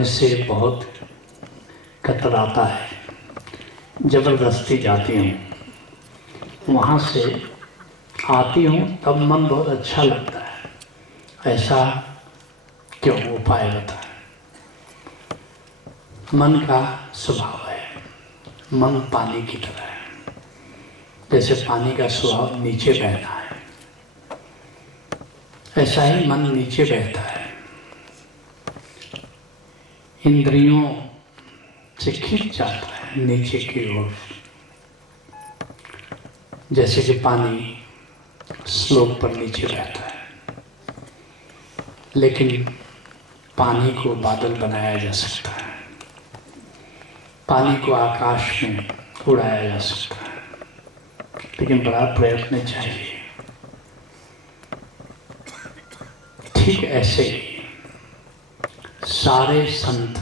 जाने से बहुत कतराता है। ज़बरदस्ती जाती हूँ, वहाँ से आती हूँ तब मन बहुत अच्छा लगता है। ऐसा क्यों? उपाय बताएं। मन का स्वभाव है, मन पानी की तरह है। जैसे पानी का स्वभाव नीचे बहना है, ऐसा ही मन नीचे बहता है। इंद्रियों से खिंच जाता है नीचे की ओर। जैसे कि पानी स्लोप पर नीचे बहता है, लेकिन पानी को बादल बनाया जा सकता है, पानी को आकाश में उड़ाया जा सकता है, लेकिन बड़ा प्रयत्न चाहिए। ठीक ऐसे ही सारे संत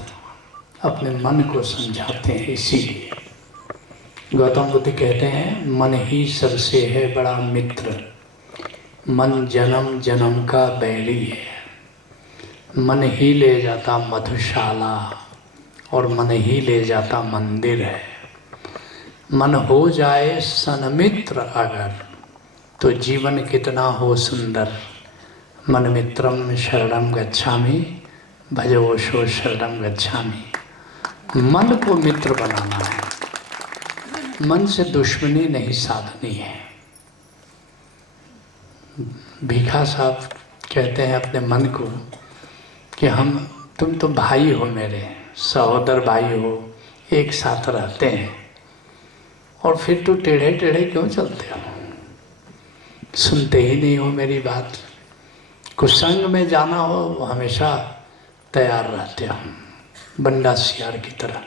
अपने मन को समझाते हैं। इसीलिए गौतम बुद्ध कहते हैं, मन ही सबसे है बड़ा मित्र, मन जन्म जन्म का बैरी है। मन ही ले जाता मधुशाला और मन ही ले जाता मंदिर है। मन हो जाए सन्मित्र अगर, तो जीवन कितना हो सुंदर। मन मित्रम शरणम गच्छामि, भजोषो शरणम गच्छामि। मन को मित्र बनाना है, मन से दुश्मनी नहीं साधनी है। भीखा साहब कहते हैं अपने मन को कि तुम तो भाई हो, मेरे सहोदर भाई हो, एक साथ रहते हैं, और फिर तो टेढ़े टेढ़े क्यों चलते हो? सुनते ही नहीं हो मेरी बात। कुछ संग में जाना हो हमेशा तैयार रहते हो, बंडा सियार की तरह।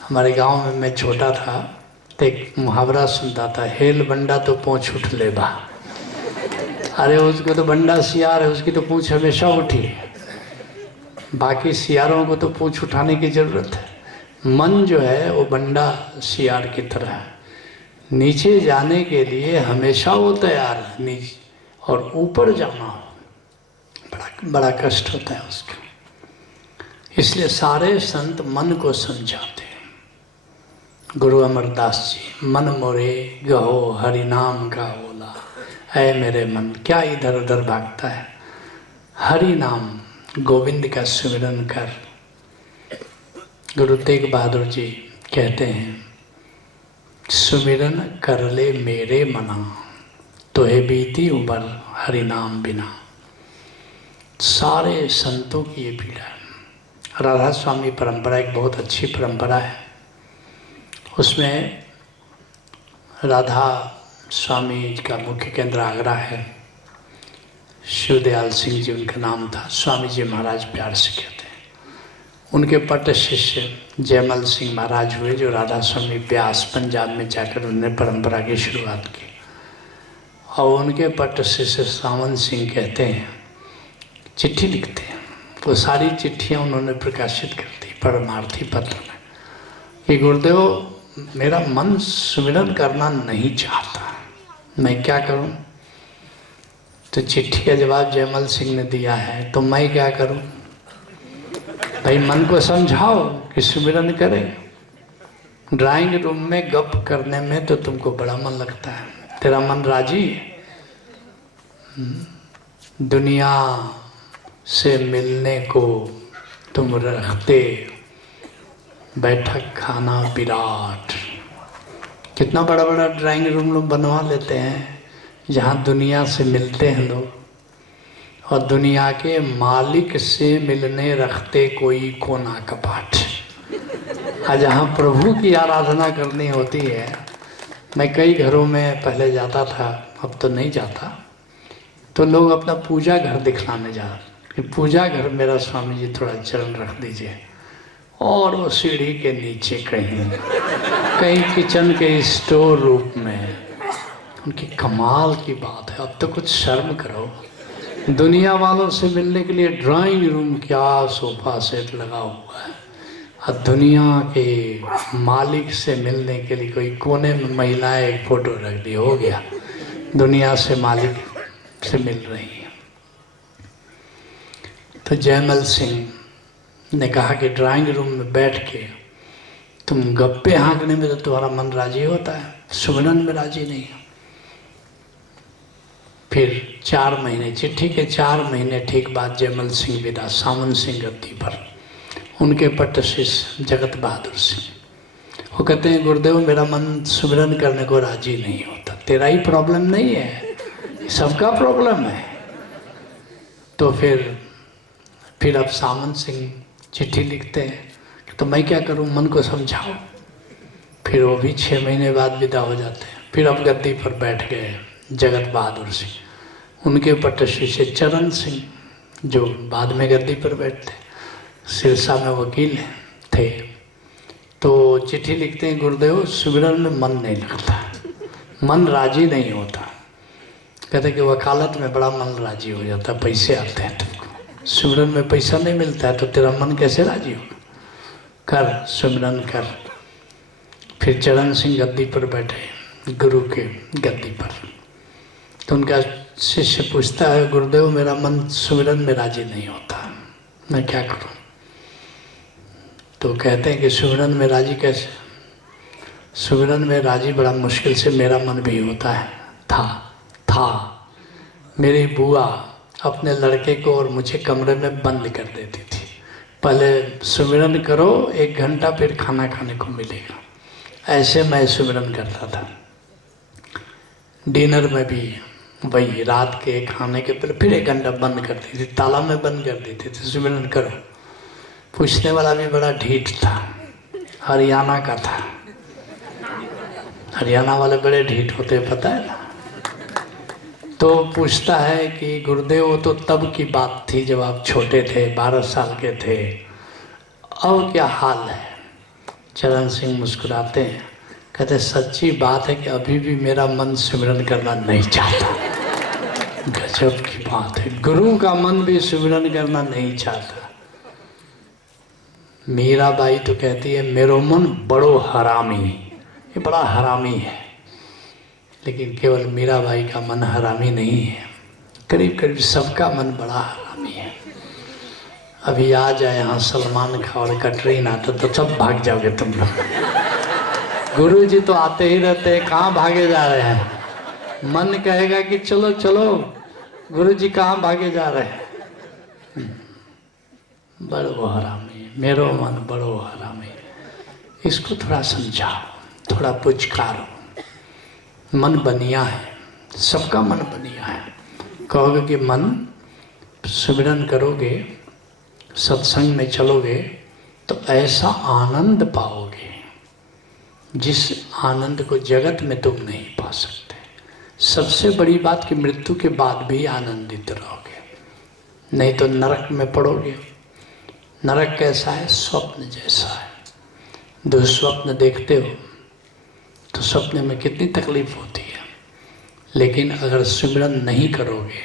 हमारे गांव में मैं छोटा था तो एक मुहावरा सुनता था, हेल बंडा तो पूंछ उठ ले बा। अरे उसको तो बंडा सियार है, उसकी तो पूंछ हमेशा उठी है, बाकी सियारों को तो पूंछ उठाने की जरूरत है। मन जो है वो बंडा सियार की तरह है, नीचे जाने के लिए हमेशा वो तैयार है नीचे, और ऊपर जाना बड़ा कष्ट होता है उसका। इसलिए सारे संत मन को समझाते हैं। गुरु अमरदास जी, मन मोरे गहो हरि नाम का ओला। ऐ मेरे मन, क्या इधर उधर भागता है, हरि नाम गोविंद का सुमिरन कर। गुरु तेग बहादुर जी कहते हैं, सुमिरन कर ले मेरे मना, तोहे बीती उम्र हरि नाम बिना। सारे संतों की ये पीड़ा है। राधा स्वामी परंपरा एक बहुत अच्छी परंपरा है। उसमें राधा स्वामी का मुख्य केंद्र आगरा है। शिवदयाल सिंह जी उनका नाम था, स्वामी जी महाराज प्यार से कहते हैं। उनके पट शिष्य जयमल सिंह महाराज हुए, जो राधा स्वामी ब्यास पंजाब में जाकर उन्होंने परंपरा की शुरुआत की। और उनके पट शिष्य सावन सिंह कहते हैं, चिट्ठी लिखते हैं, वो सारी चिट्ठियाँ उन्होंने प्रकाशित कर दी परमार्थी पत्र में, कि गुरुदेव मेरा मन सुमिरन करना नहीं चाहता, मैं क्या करूं? तो चिट्ठी का जवाब जयमल सिंह ने दिया है, तो मैं क्या करूं? भाई मन को समझाओ कि सुमिरन करे। ड्राइंग रूम में गप करने में तो तुमको बड़ा मन लगता है, तेरा मन राजी है। दुनिया से मिलने को तुम रखते बैठक खाना विराट। कितना बड़ा बड़ा ड्राइंग रूम लोग बनवा लेते हैं, जहाँ दुनिया से मिलते हैं लोग, और दुनिया के मालिक से मिलने रखते कोई कोना कपाट। और जहाँ प्रभु की आराधना करनी होती है, मैं कई घरों में पहले जाता था, अब तो नहीं जाता, तो लोग अपना पूजा घर दिखलाने जा रहे कि पूजा घर मेरा स्वामी जी थोड़ा चरण रख दीजिए, और वो सीढ़ी के नीचे कहीं किचन के स्टोर रूम में। उनकी कमाल की बात है, अब तो कुछ शर्म करो। दुनिया वालों से मिलने के लिए ड्राइंग रूम क्या सोफा सेट लगा हुआ है, और दुनिया के मालिक से मिलने के लिए कोई कोने में महिलाएं एक फोटो रख दी, हो गया, दुनिया से मालिक से मिल रही है। तो जयमल सिंह ने कहा कि ड्राइंग रूम में बैठ के तुम गप्पे हाँकने में तो तुम्हारा मन राजी होता है, सुमिरन में राजी नहीं। फिर 4 महीने, चिट्ठी के 4 महीने ठीक बाद जयमल सिंह विदा, सामन सिंह गद्दी पर, उनके पट्ट शिष्य जगत बहादुर सिंह। वो कहते हैं गुरुदेव मेरा मन सुमिरन करने को राजी नहीं होता। तेरा ही प्रॉब्लम नहीं है, सबका प्रॉब्लम है। तो फिर अब सामंत सिंह चिट्ठी लिखते हैं तो मैं क्या करूं, मन को समझाओ। फिर वो भी 6 महीने बाद विदा हो जाते हैं। फिर अब गद्दी पर बैठ गए जगत बहादुर सिंह, उनके पट्ट शिष्य चरण सिंह जो बाद में गद्दी पर बैठते, सिरसा में वकील थे। तो चिट्ठी लिखते हैं गुरुदेव सुमिरन में मन नहीं लगता, मन राजी नहीं होता। कहते कि वकालत में बड़ा मन राजी हो जाता, पैसे आते हैं तुमको, सुमिरन में पैसा नहीं मिलता है तो तेरा मन कैसे राजी होगा। कर सुमिरन कर। फिर चरण सिंह गद्दी पर बैठे, गुरु के गद्दी पर। तो उनका शिष्य पूछता है गुरुदेव मेरा मन सुमिरन में राजी नहीं होता, मैं क्या करूं। तो कहते हैं कि सुमिरन में राजी कैसे, सुमिरन में राजी बड़ा मुश्किल से मेरा मन भी होता है। था मेरी बुआ अपने लड़के को और मुझे कमरे में बंद कर देती थी, पहले सुमिरन करो 1 घंटा फिर खाना खाने को मिलेगा। ऐसे मैं सुमिरन करता था। डिनर में भी वही, रात के खाने के पहले फिर 1 घंटा बंद कर देती थी, ताला में बंद कर देती थी, सुमिरन करो। पूछने वाला भी बड़ा ढीठ था, हरियाणा का था। हरियाणा वाले बड़े ढीठ होते हैं, पता है ना। तो पूछता है कि गुरुदेव वो तो तब की बात थी जब आप छोटे थे, 12 साल के थे, अब क्या हाल है। चरण सिंह मुस्कुराते हैं, कहते सच्ची बात है कि अभी भी मेरा मन सुमिरन करना नहीं चाहता। गजब की बात है, गुरु का मन भी सुमिरन करना नहीं चाहता। मीराबाई तो कहती है मेरो मन बड़ो हरामी, ये बड़ा हरामी है। लेकिन केवल मीराबाई का मन हरामी नहीं है, करीब करीब सबका मन बड़ा हरामी है। अभी आ जाए यहाँ सलमान खान और कटरीना तो सब भाग जाओगे तुम लोग। गुरु जी तो आते ही रहते हैं, कहाँ भागे जा रहे हैं। मन कहेगा कि चलो चलो, गुरु जी कहाँ भागे जा रहे हैं। बड़ो हरामी, मेरो मन बड़ो हरामी। इसको थोड़ा समझाओ, थोड़ा पुचकारो। मन बनिया है, सबका मन बनिया है। कहोगे कि मन सुमिरन करोगे, सत्संग में चलोगे तो ऐसा आनंद पाओगे जिस आनंद को जगत में तुम नहीं पा सकते। सबसे बड़ी बात कि मृत्यु के बाद भी आनंदित रहोगे, नहीं तो नरक में पड़ोगे। नरक कैसा है, स्वप्न जैसा है। दुस्वप्न देखते हो तो सपने में कितनी तकलीफ होती है, लेकिन अगर सिमरन नहीं करोगे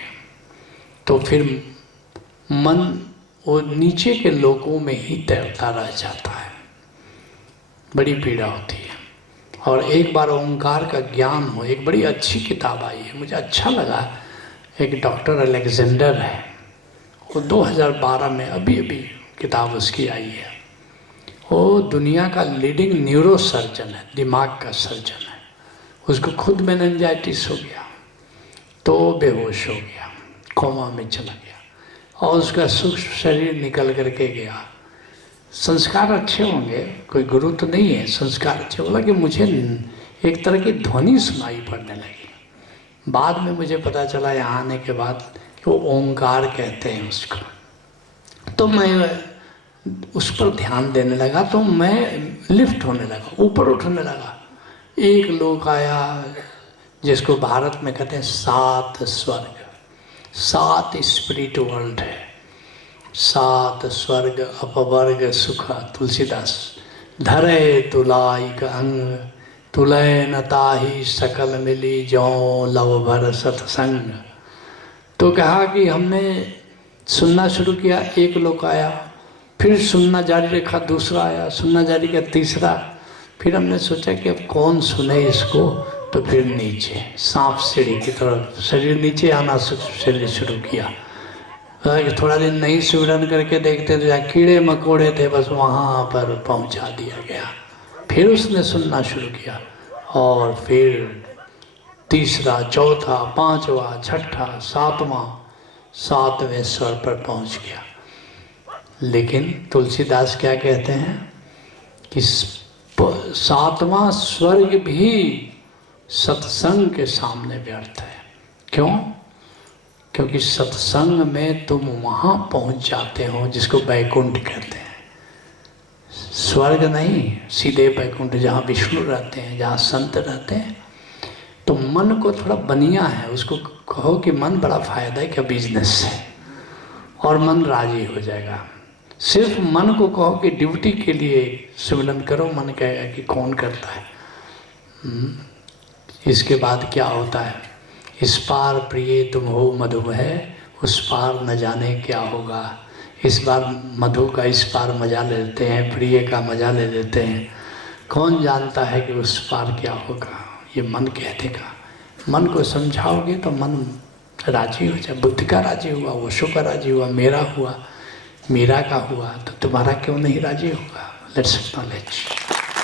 तो फिर मन वो नीचे के लोकों में ही तैरता रह जाता है, बड़ी पीड़ा होती है। और एक बार ओंकार का ज्ञान हो, एक बड़ी अच्छी किताब आई है, मुझे अच्छा लगा। एक डॉक्टर अलेक्जेंडर है, वो 2012 में अभी किताब उसकी आई है। वो दुनिया का लीडिंग न्यूरो सर्जन है, दिमाग का सर्जन है। उसको खुद मेनिंजाइटिस हो गया तो बेहोश हो गया, कोमा में चला गया और उसका सूक्ष्म शरीर निकल करके गया। संस्कार अच्छे होंगे, कोई गुरु तो नहीं है, संस्कार अच्छे। बोला कि मुझे एक तरह की ध्वनि सुनाई पड़ने लगी। बाद में मुझे पता चला यहाँ आने के बाद कि वो ओंकार कहते हैं उसको। तो मैं उस पर ध्यान देने लगा तो मैं लिफ्ट होने लगा, ऊपर उठने लगा। एक लोक आया जिसको भारत में कहते हैं 7 स्वर्ग, 7 स्पिरिट वर्ल्ड है। 7 स्वर्ग अपवर्ग सुख, तुलसीदास। धरे तुलाई का अंग, तुलय नताही सकल मिली जो लव भर सत्संग। तो कहा कि हमने सुनना शुरू किया, एक लोक आया, फिर सुनना जारी रखा, दूसरा आया, सुनना जारी किया, तीसरा। फिर हमने सोचा कि अब कौन सुने इसको, तो फिर नीचे सांप सीढ़ी की तरफ शरीर नीचे आना शरीर शुरू किया। थोड़ा दिन नहीं सुमिरन करके देखते तो जहाँ कीड़े मकोड़े थे बस वहाँ पर पहुँचा दिया गया। फिर उसने सुनना शुरू किया और फिर तीसरा, चौथा, पांचवा, छठा, सातवां, सातवें स्वर पर पहुँच गया। लेकिन तुलसीदास क्या कहते हैं कि सातवां स्वर्ग भी सत्संग के सामने व्यर्थ है। क्यों? क्योंकि सत्संग में तुम वहाँ पहुँच जाते हो जिसको वैकुंठ कहते हैं। स्वर्ग नहीं, सीधे वैकुंठ, जहाँ विष्णु रहते हैं, जहाँ संत रहते हैं। तो मन को थोड़ा बनिया है, उसको कहो कि मन बड़ा फायदा है, क्या बिजनेस है, और मन राजी हो जाएगा। सिर्फ मन को कहो कि ड्यूटी के लिए सिमरन करो, मन कहेगा कि कौन करता है। इसके बाद क्या होता है? इस पार प्रिय तुम हो मधुमेह, उस पार न जाने क्या होगा। इस बार मधु का इस पार मजा ले लेते हैं, प्रिय का मजा ले लेते हैं, कौन जानता है कि उस पार क्या होगा। ये मन कह देगा। मन को समझाओगे तो मन राजी हो जाए। बुद्ध का राजी हुआ, ओशो का राजी हुआ, मेरा हुआ, मीरा का हुआ, तो तुम्हारा क्यों नहीं राजी होगा? Let's acknowledge.